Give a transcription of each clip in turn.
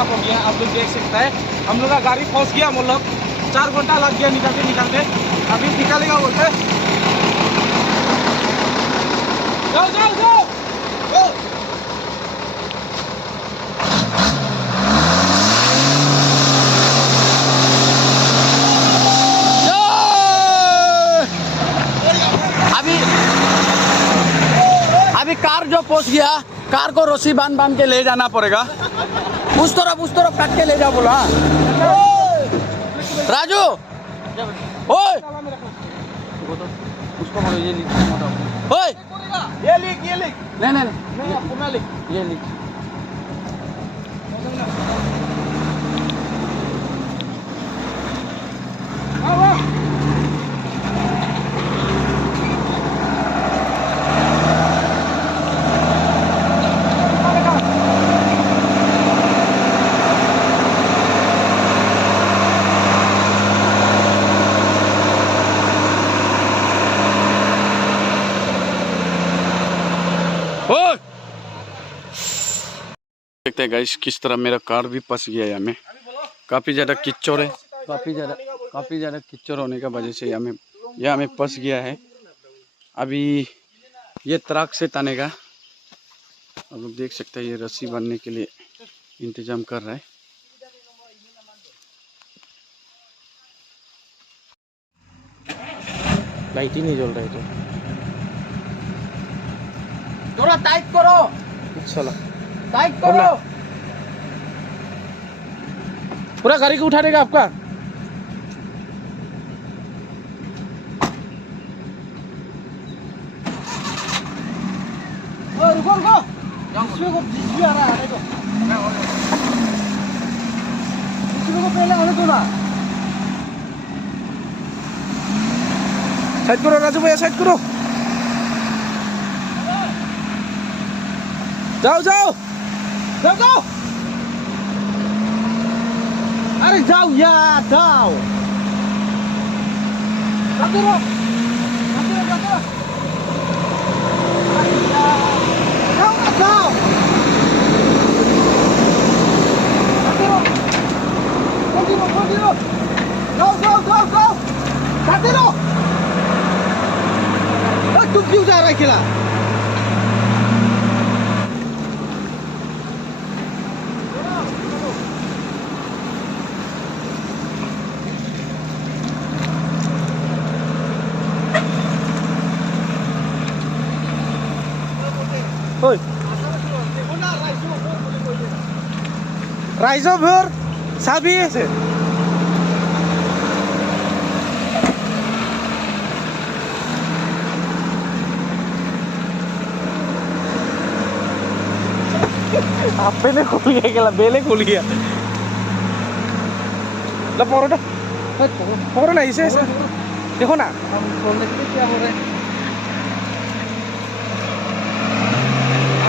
खराब हो गया। आप लोग देख सकते हैं हम लोग का गाड़ी फंस गया, मतलब 4 घंटा लग गया निकालते निकालते। अभी निकालेगा बोलते। जाओ जाओ जाओ जाओ। अभी कार जो पहुंच गया, कार को रस्सी बांध बांध के ले जाना पड़ेगा। उस तरफ काट के ले जाओ बोला। राजू ओए उसको बोलो ये लिख ओए ये लिख नहीं अपना लिख ये लिख। देखते हैं गाइस किस तरह मेरा कार भी फंस गया है। हमें काफ़ी ज़्यादा कीचड़ है, काफ़ी ज़्यादा कीचड़ होने का वजह से यह हमें फंस गया है। अभी ये ट्रक से तानेगा। आप लोग देख सकते हैं ये रस्सी बांधने के लिए इंतजाम कर रहा है। लाइट ही नहीं जल रहा है तो थोड़ा टाइट करो, चलो टाइट करो। पूरा गाड़ी को उठा देगा आपका। रुको इसमें को जिसमें आ रहा है देखो, इसमें को पहले आने दो ना। साइड करो राजू भैया, साइड करो। जाओ जाओ जाओ जाओ। अरे जाओ यार जाओ। जाते रहो। जाओ। Continue. Go. जाते रहो। तुम क्यों जा रहा है खिला? Rise up here, sabi ऐसे। आपे ने खोल गया क्या? बेले खोल गया। ला पकड़ो ना इसे ऐसे। देखो ना। हम खोलने के लिए क्या हो रहा है?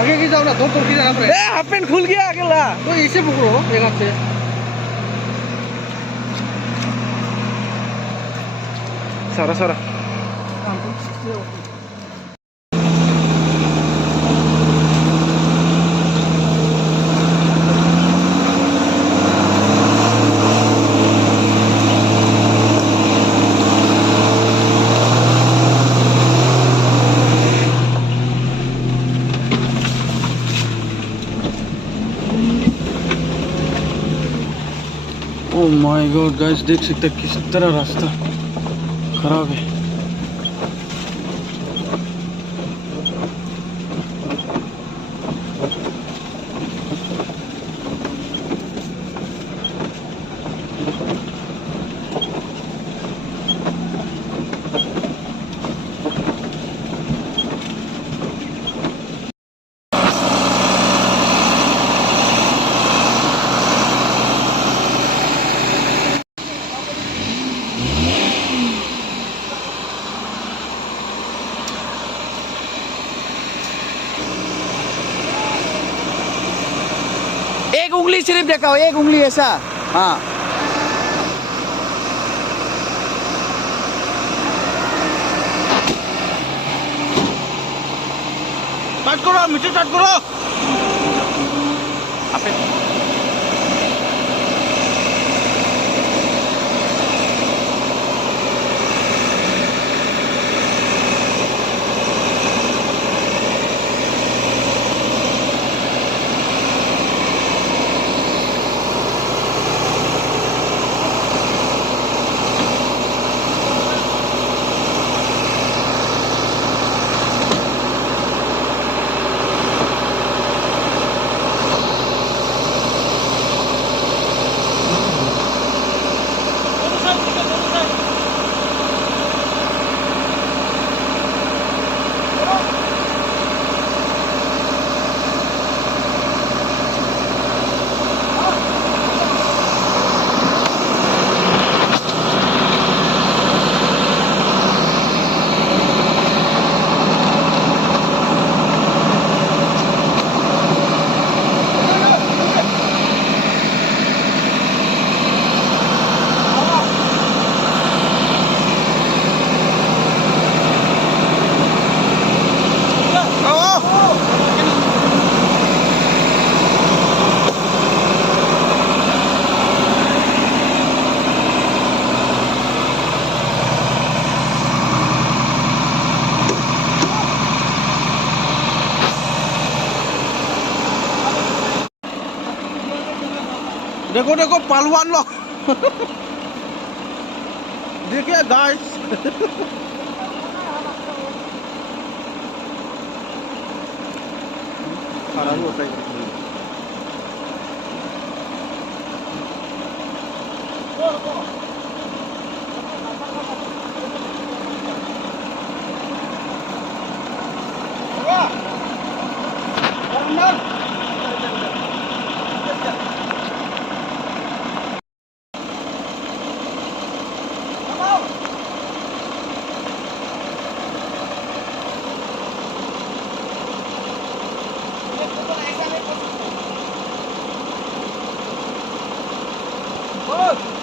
आगे की जाओ ना, दो की जाना पड़ेगा। हाफ पैंट खुल गया अकेला। तो इसे पकड़ो एक हाथ से। सारा ओह माय गॉड गाइस, देख सकते हैं किस तरह रास्ता खराब है। एक उंगली सिर्फ दिखाओ, एक उंगली ऐसा। हाँ स्टार्ट करो, मीटर स्टार्ट करो। देखो देखो पहलवान लोग देखिए गाइस खड़ा ही होता है Oh!